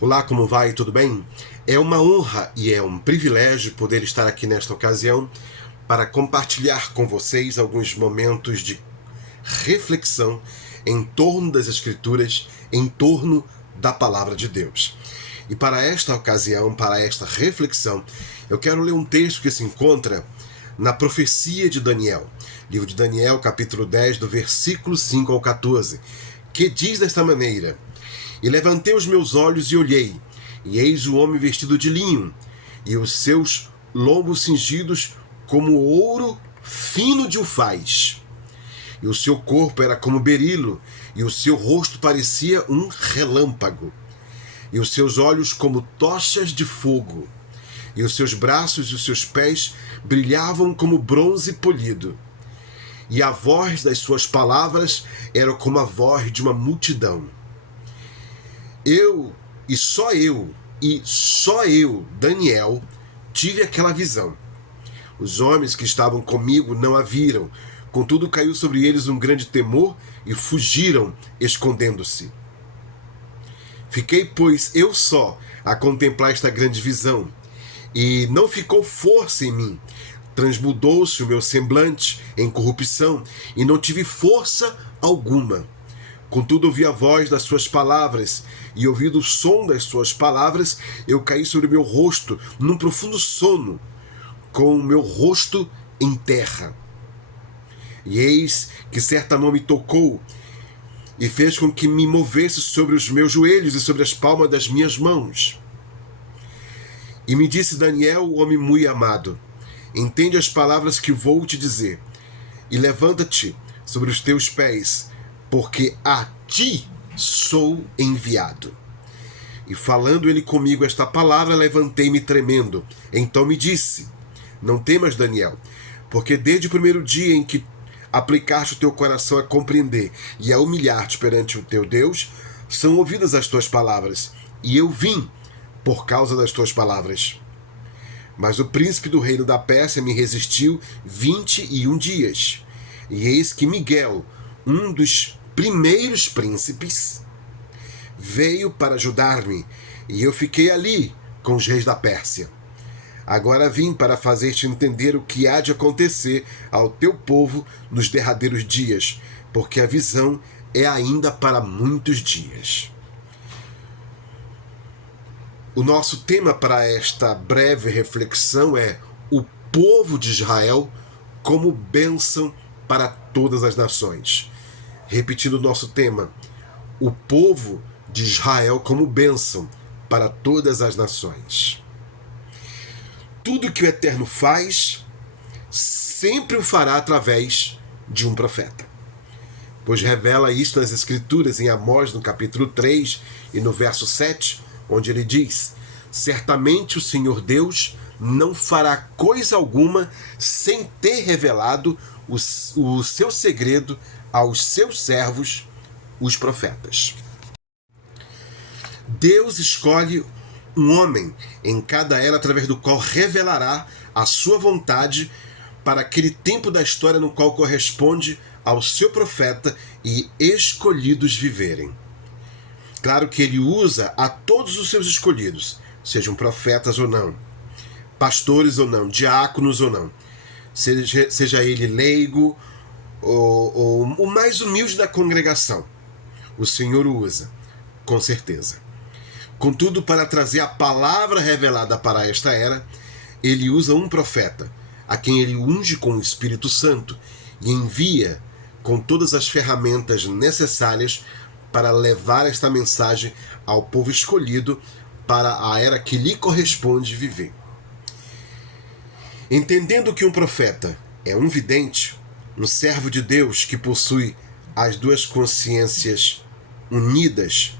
Olá, como vai? Tudo bem? É uma honra e é um privilégio poder estar aqui nesta ocasião para compartilhar com vocês alguns momentos de reflexão em torno das Escrituras, em torno da Palavra de Deus. E para esta ocasião, para esta reflexão, eu quero ler um texto que se encontra na profecia de Daniel, livro de Daniel, capítulo 10, do versículo 5 ao 14, que diz desta maneira: E levantei os meus olhos e olhei, e eis o homem vestido de linho, e os seus lombos cingidos como ouro fino de ufaz. E o seu corpo era como berilo, e o seu rosto parecia um relâmpago, e os seus olhos como tochas de fogo, e os seus braços e os seus pés brilhavam como bronze polido. E a voz das suas palavras era como a voz de uma multidão. E só eu, Daniel, tive aquela visão. Os homens que estavam comigo não a viram, contudo caiu sobre eles um grande temor e fugiram, escondendo-se. Fiquei, pois, eu só a contemplar esta grande visão, e não ficou força em mim. Transmudou-se o meu semblante em corrupção, e não tive força alguma. Contudo, ouvi a voz das suas palavras, e ouvindo o som das suas palavras, eu caí sobre o meu rosto, num profundo sono, com o meu rosto em terra. E eis que certa mão me tocou, e fez com que me movesse sobre os meus joelhos e sobre as palmas das minhas mãos. E me disse: Daniel, homem muito amado, entende as palavras que vou te dizer, e levanta-te sobre os teus pés, porque a ti sou enviado. E falando ele comigo esta palavra, levantei-me tremendo. Então me disse: Não temas, Daniel, porque desde o primeiro dia em que aplicaste o teu coração a compreender e a humilhar-te perante o teu Deus, são ouvidas as tuas palavras, e eu vim por causa das tuas palavras. Mas o príncipe do reino da Pérsia me resistiu 21 dias. E eis que Miguel, um dos primeiros príncipes, veio para ajudar-me, e eu fiquei ali com os reis da Pérsia. Agora vim para fazer-te entender o que há de acontecer ao teu povo nos derradeiros dias, porque a visão é ainda para muitos dias. O nosso tema para esta breve reflexão é o povo de Israel como bênção para todas as nações. Repetindo o nosso tema, o povo de Israel como bênção para todas as nações. Tudo que o Eterno faz, sempre o fará através de um profeta. Pois revela isto nas Escrituras, em Amós, no capítulo 3 e no verso 7, onde ele diz: Certamente o Senhor Deus não fará coisa alguma sem ter revelado o seu segredo aos seus servos, os profetas. Deus escolhe um homem em cada era através do qual revelará a sua vontade para aquele tempo da história no qual corresponde ao seu profeta e escolhidos viverem. Claro que ele usa a todos os seus escolhidos, sejam profetas ou não, pastores ou não, diáconos ou não, seja ele leigo ou o mais humilde da congregação, o Senhor o usa, com certeza. Contudo, para trazer a palavra revelada para esta era, ele usa um profeta, a quem ele unge com o Espírito Santo e envia com todas as ferramentas necessárias para levar esta mensagem ao povo escolhido para a era que lhe corresponde viver. Entendendo que um profeta é um vidente, um servo de Deus que possui as duas consciências unidas,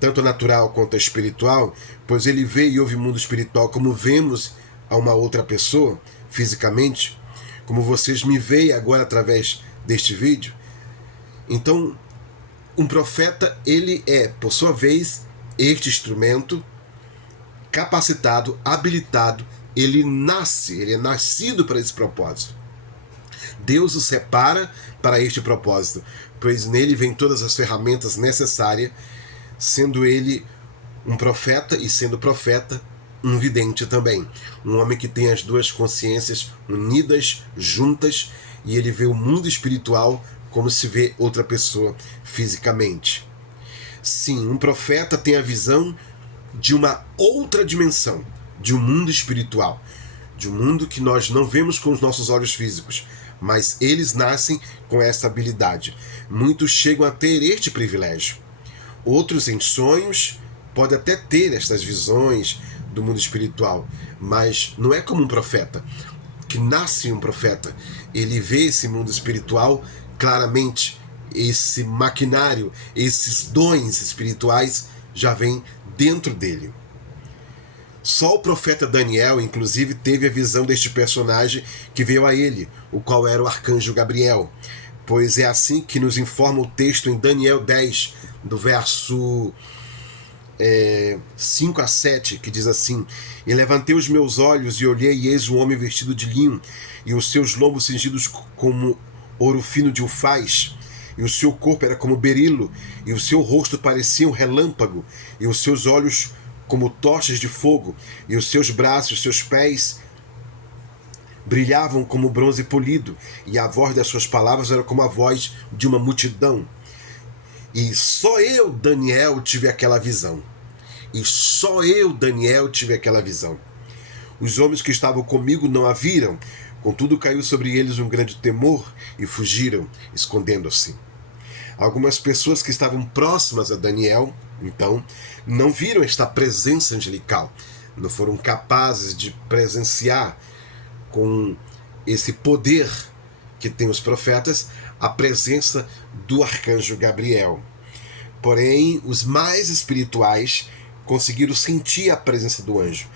tanto a natural quanto a espiritual, pois ele vê e ouve o mundo espiritual como vemos a uma outra pessoa, fisicamente, como vocês me veem agora através deste vídeo. Então, um profeta, ele é, por sua vez, este instrumento capacitado, habilitado, ele é nascido para esse propósito. Deus o separa para este propósito, pois nele vem todas as ferramentas necessárias, sendo ele um profeta e, sendo profeta, um vidente também. Um homem que tem as duas consciências unidas, juntas, e ele vê o mundo espiritual como se vê outra pessoa fisicamente. Sim, um profeta tem a visão de uma outra dimensão, de um mundo espiritual, de um mundo que nós não vemos com os nossos olhos físicos, mas eles nascem com essa habilidade. Muitos chegam a ter este privilégio. Outros, em sonhos, podem até ter estas visões do mundo espiritual, mas não é como um profeta, que nasce um profeta. Ele vê esse mundo espiritual claramente. Esse maquinário, esses dons espirituais já vêm dentro dele. Só o profeta Daniel, inclusive, teve a visão deste personagem que veio a ele, o qual era o arcanjo Gabriel. Pois é assim que nos informa o texto em Daniel 10, do verso 5 a 7, que diz assim: E levantei os meus olhos e olhei, e eis um homem vestido de linho, e os seus lombos cingidos como ouro fino de ufaz, e o seu corpo era como berilo, e o seu rosto parecia um relâmpago, e os seus olhos como tochas de fogo, e os seus braços, seus pés brilhavam como bronze polido, e a voz das suas palavras era como a voz de uma multidão. E só eu, Daniel, tive aquela visão. E só eu, Daniel, tive aquela visão. Os homens que estavam comigo não a viram, contudo caiu sobre eles um grande temor e fugiram, escondendo-se. Algumas pessoas que estavam próximas a Daniel, então, não viram esta presença angelical, não foram capazes de presenciar com esse poder que tem os profetas a presença do arcanjo Gabriel. Porém, os mais espirituais conseguiram sentir a presença do anjo,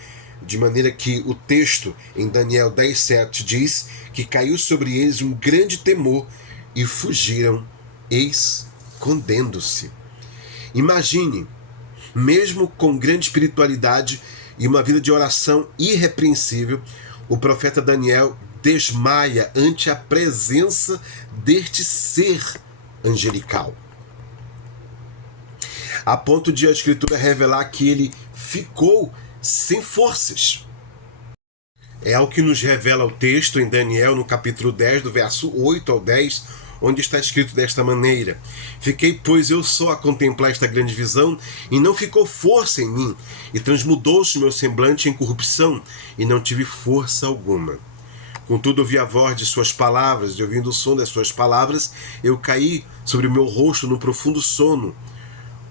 de maneira que o texto em Daniel 10:7 diz que caiu sobre eles um grande temor e fugiram, escondendo-se. Imagine, mesmo com grande espiritualidade e uma vida de oração irrepreensível, o profeta Daniel desmaia ante a presença deste ser angelical, a ponto de a Escritura revelar que ele ficou sem forças. É o que nos revela o texto em Daniel, no capítulo 10, do verso 8 ao 10, onde está escrito desta maneira: Fiquei, pois, eu só a contemplar esta grande visão, e não ficou força em mim, e transmudou-se o meu semblante em corrupção, e não tive força alguma. Contudo, ouvi a voz de suas palavras, e ouvindo o som das suas palavras, eu caí sobre o meu rosto no profundo sono,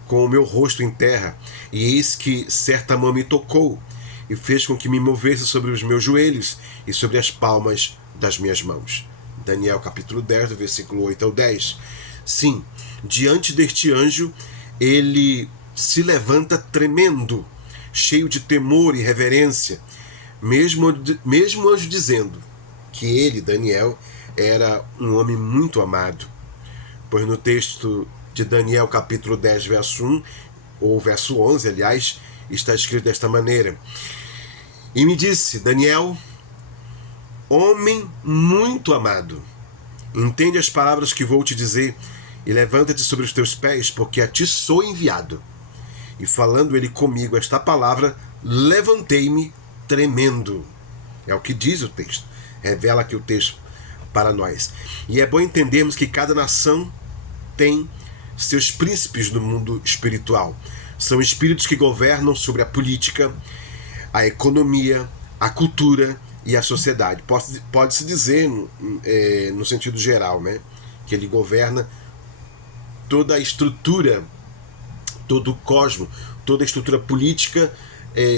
com o meu rosto em terra, e eis que certa mão me tocou, e fez com que me movesse sobre os meus joelhos e sobre as palmas das minhas mãos. Daniel capítulo 10, do versículo 8 ao 10. Sim, diante deste anjo, ele se levanta tremendo, cheio de temor e reverência, mesmo o anjo dizendo que ele, Daniel, era um homem muito amado. Pois no texto de Daniel capítulo 10, verso 1, ou verso 11, aliás, está escrito desta maneira: E me disse, Daniel, homem muito amado, entende as palavras que vou te dizer, e levanta-te sobre os teus pés, porque a ti sou enviado. E falando ele comigo esta palavra, levantei-me tremendo. É o que diz o texto. Revela aqui o texto para nós. E é bom entendermos que cada nação tem seus príncipes no mundo espiritual. São espíritos que governam sobre a política, a economia, a cultura e a sociedade. Pode-se dizer, no sentido geral, né, que ele governa toda a estrutura, todo o cosmo, toda a estrutura política,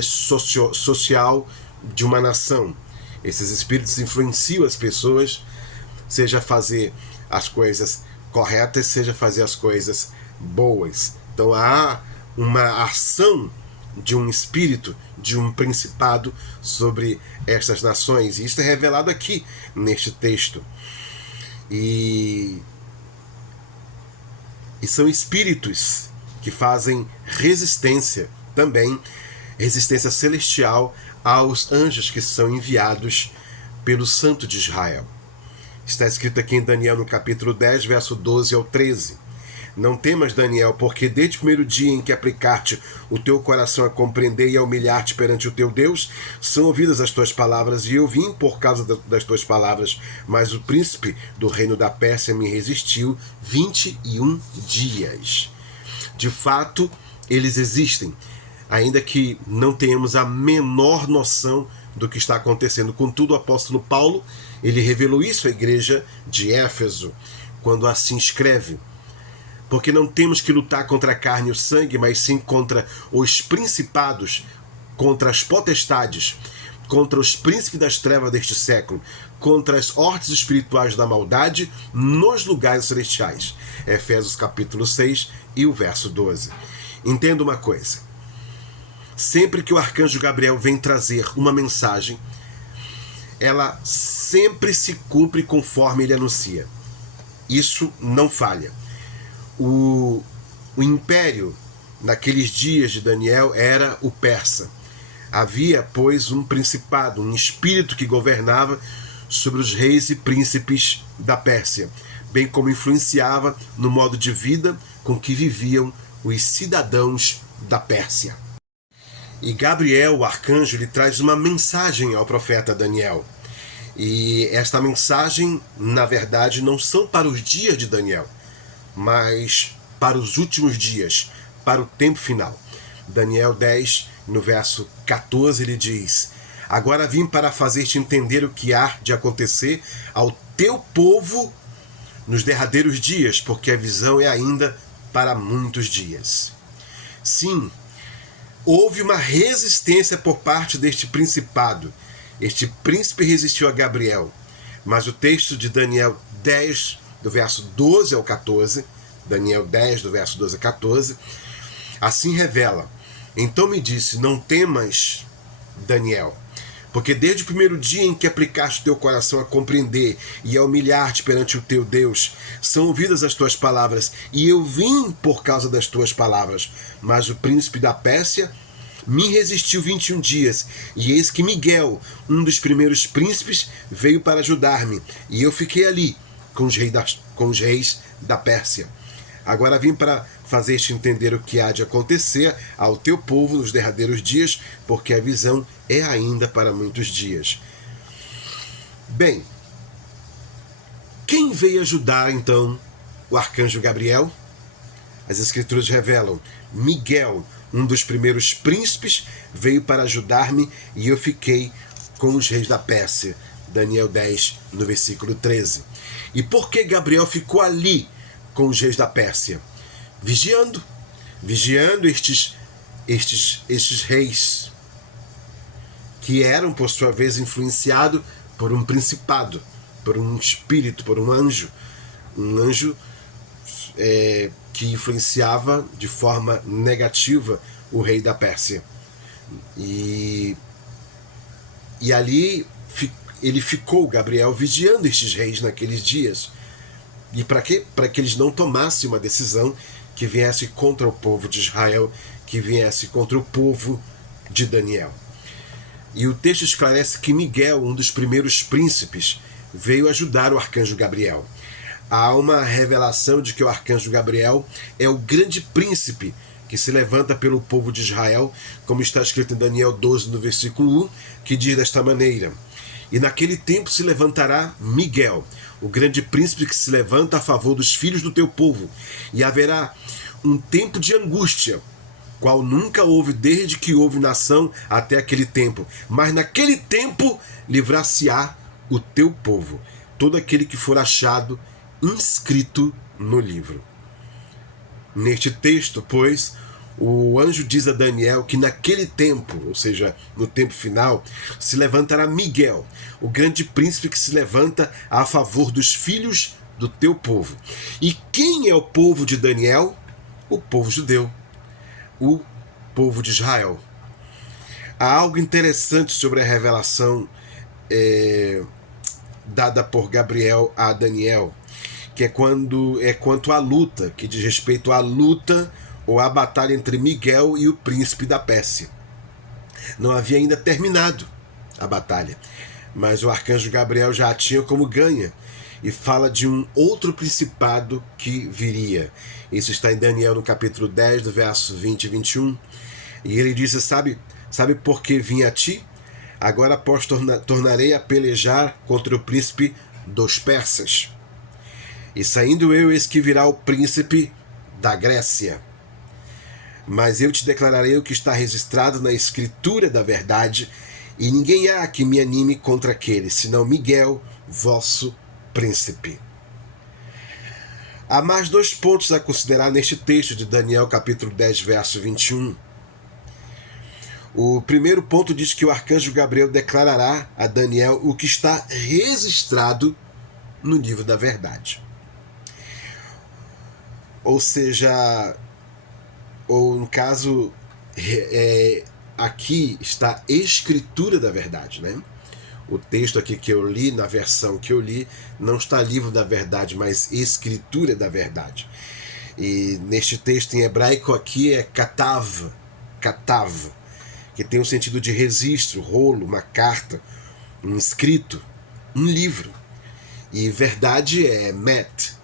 social de uma nação. Esses espíritos influenciam as pessoas, seja fazer as coisas corretas, seja fazer as coisas boas. Então há uma ação de um espírito, de um principado sobre estas nações. E isso é revelado aqui neste texto. E são espíritos que fazem resistência também, resistência celestial aos anjos que são enviados pelo Santo de Israel. Está escrito aqui em Daniel no capítulo 10, verso 12 ao 13. Não temas, Daniel, porque desde o primeiro dia em que aplicar-te o teu coração a compreender e a humilhar-te perante o teu Deus, são ouvidas as tuas palavras, e eu vim por causa das tuas palavras, mas o príncipe do reino da Pérsia me resistiu 21 dias. De fato, eles existem, ainda que não tenhamos a menor noção do que está acontecendo. Contudo, o apóstolo Paulo, ele revelou isso à igreja de Éfeso, quando assim escreve: porque não temos que lutar contra a carne e o sangue, mas sim contra os principados, contra as potestades, contra os príncipes das trevas deste século, contra as hordas espirituais da maldade nos lugares celestiais. Efésios capítulo 6 e o verso 12. Entenda uma coisa: sempre que o arcanjo Gabriel vem trazer uma mensagem, ela sempre se cumpre conforme ele anuncia. Isso não falha. O império naqueles dias de Daniel era o persa. Havia, pois, um principado, um espírito que governava sobre os reis e príncipes da Pérsia, bem como influenciava no modo de vida com que viviam os cidadãos da Pérsia. E Gabriel, o arcanjo, ele traz uma mensagem ao profeta Daniel. E esta mensagem, na verdade, não são para os dias de Daniel, mas para os últimos dias, para o tempo final. Daniel 10, no verso 14, ele diz: agora vim para fazer-te entender o que há de acontecer ao teu povo nos derradeiros dias, porque a visão é ainda para muitos dias. Sim, houve uma resistência por parte deste principado. Este príncipe resistiu a Gabriel, mas o texto de Daniel 10, do verso 12 ao 14, Daniel 10, do verso 12 a 14, assim revela: então me disse, não temas, Daniel, porque desde o primeiro dia em que aplicaste o teu coração a compreender e a humilhar-te perante o teu Deus, são ouvidas as tuas palavras, e eu vim por causa das tuas palavras. Mas o príncipe da Pérsia me resistiu 21 dias, e eis que Miguel, um dos primeiros príncipes, veio para ajudar-me, e eu fiquei ali com os reis da Pérsia. Agora vim para fazer-te entender o que há de acontecer ao teu povo nos derradeiros dias, porque a visão é ainda para muitos dias. Bem, quem veio ajudar então o arcanjo Gabriel? As escrituras revelam: Miguel, um dos primeiros príncipes, veio para ajudar-me, e eu fiquei com os reis da Pérsia. Daniel 10, no versículo 13. E por que Gabriel ficou ali com os reis da Pérsia? Vigiando estes reis, que eram, por sua vez, influenciados por um principado, por um espírito, por um anjo que influenciava de forma negativa o rei da Pérsia. E ali ele ficou, Gabriel, vigiando estes reis naqueles dias. E para quê? Para que eles não tomassem uma decisão que viesse contra o povo de Israel, que viesse contra o povo de Daniel. E o texto esclarece que Miguel, um dos primeiros príncipes, veio ajudar o arcanjo Gabriel. Há uma revelação de que o arcanjo Gabriel é o grande príncipe que se levanta pelo povo de Israel, como está escrito em Daniel 12, no versículo 1, que diz desta maneira: e naquele tempo se levantará Miguel, o grande príncipe que se levanta a favor dos filhos do teu povo, e haverá um tempo de angústia, qual nunca houve desde que houve nação até aquele tempo. Mas naquele tempo livrar-se-á o teu povo, todo aquele que for achado inscrito no livro. Neste texto, pois, o anjo diz a Daniel que naquele tempo, ou seja, no tempo final, se levantará Miguel, o grande príncipe que se levanta a favor dos filhos do teu povo. E quem é o povo de Daniel? O povo judeu, o povo de Israel. Há algo interessante sobre a revelação dada por Gabriel a Daniel, que é quanto à luta, que diz respeito à luta ou à batalha entre Miguel e o príncipe da Pérsia. Não havia ainda terminado a batalha, mas o arcanjo Gabriel já a tinha como ganha. e fala de um outro principado que viria. Isso está em Daniel no capítulo 10, do verso 20 e 21. E ele disse: sabe por que vim a ti? Agora, após tornarei a pelejar contra o príncipe dos persas. E saindo eu, eis que virá o príncipe da Grécia. Mas eu te declararei o que está registrado na escritura da verdade, e ninguém há que me anime contra aquele, senão Miguel, vosso príncipe. Há mais 2 pontos a considerar neste texto de Daniel, capítulo 10, verso 21. O primeiro ponto diz que o arcanjo Gabriel declarará a Daniel o que está registrado no livro da verdade. Ou seja, ou no caso, aqui está a escritura da verdade, né? O texto aqui que eu li, na versão que eu li, não está livro da verdade, mas escritura da verdade. E neste texto em hebraico aqui é katav, que tem o sentido de registro, rolo, uma carta, um escrito, um livro. E verdade é met.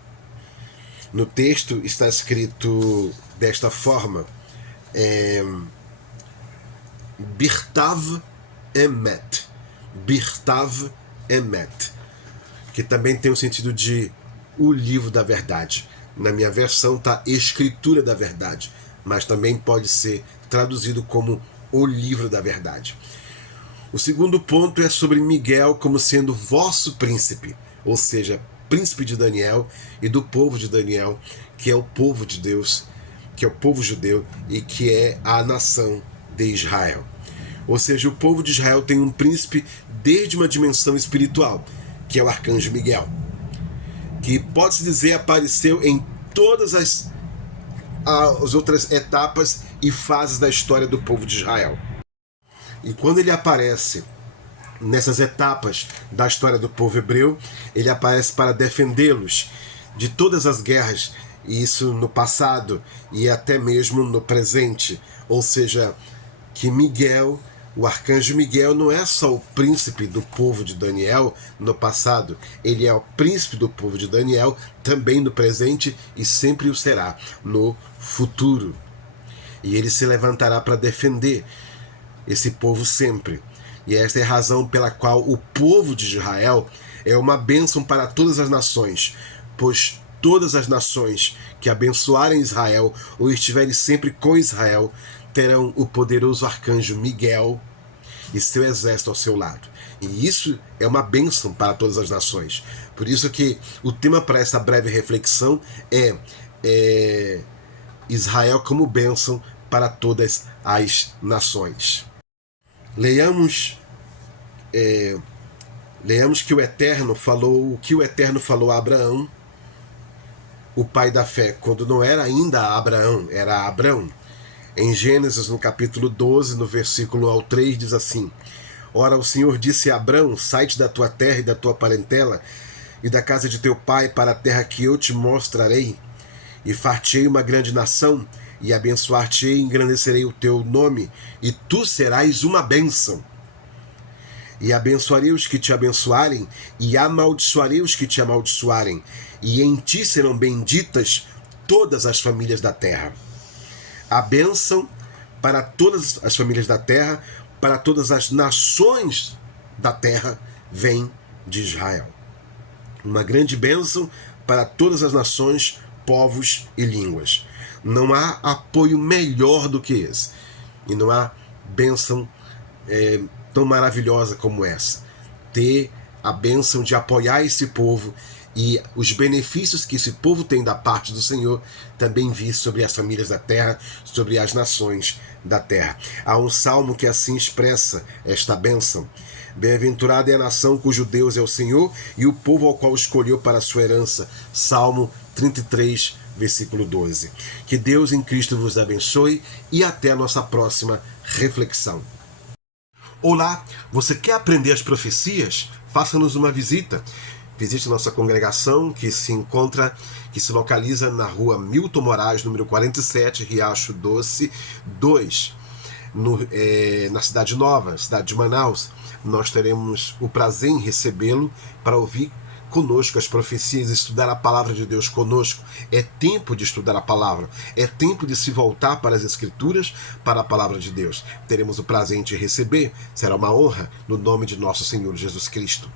No texto está escrito desta forma: Birtav Emet. Birtav Emet, que também tem o sentido de o livro da verdade. Na minha versão está escritura da verdade, mas também pode ser traduzido como o livro da verdade. O segundo ponto é sobre Miguel como sendo vosso príncipe, ou seja, príncipe de Daniel e do povo de Daniel, que é o povo de Deus, que é o povo judeu e que é a nação de Israel. Ou seja, o povo de Israel tem um príncipe desde uma dimensão espiritual, que é o arcanjo Miguel, que pode-se dizer apareceu em todas as outras etapas e fases da história do povo de Israel. E quando ele aparece nessas etapas da história do povo hebreu, ele aparece para defendê-los de todas as guerras, e isso no passado e até mesmo no presente. Ou seja, que Miguel, o arcanjo Miguel, não é só o príncipe do povo de Daniel no passado, ele é o príncipe do povo de Daniel também no presente e sempre o será no futuro. E ele se levantará para defender esse povo sempre. E esta é a razão pela qual o povo de Israel é uma bênção para todas as nações, pois todas as nações que abençoarem Israel ou estiverem sempre com Israel terão o poderoso arcanjo Miguel e seu exército ao seu lado. E isso é uma bênção para todas as nações. Por isso que o tema para essa breve reflexão é Israel como bênção para todas as nações. Leiamos que o Eterno falou, o que o Eterno falou a Abraão, o pai da fé, quando não era ainda Abraão, era Abrão. Em Gênesis, no capítulo 12, no versículo ao 3, diz assim: Ora, o Senhor disse a Abrão: sai-te da tua terra e da tua parentela e da casa de teu pai para a terra que eu te mostrarei, e far-te-ei uma grande nação, e abençoar-te-ei e engrandecerei o teu nome, e tu serás uma bênção. E abençoarei os que te abençoarem, e amaldiçoarei os que te amaldiçoarem, e em ti serão benditas todas as famílias da terra. A bênção para todas as famílias da terra, para todas as nações da terra, vem de Israel. Uma grande bênção para todas as nações, povos e línguas. Não há apoio melhor do que esse. E não há bênção tão maravilhosa como essa. Ter a bênção de apoiar esse povo e os benefícios que esse povo tem da parte do Senhor também vir sobre as famílias da terra, sobre as nações da terra. Há um salmo que assim expressa esta bênção: bem-aventurada é a nação cujo Deus é o Senhor e o povo ao qual escolheu para a sua herança. Salmo 33, versículo 12. Que Deus em Cristo vos abençoe e até a nossa próxima reflexão. Olá, você quer aprender as profecias? Faça-nos uma visita. Visite nossa congregação que se localiza na rua Milton Moraes, número 47, Riacho Doce 2, na Cidade Nova, cidade de Manaus. Nós teremos o prazer em recebê-lo para ouvir conosco as profecias, estudar a palavra de Deus conosco. É tempo de estudar a palavra, é tempo de se voltar para as Escrituras, para a palavra de Deus. Teremos o prazer em te receber, será uma honra, no nome de nosso Senhor Jesus Cristo.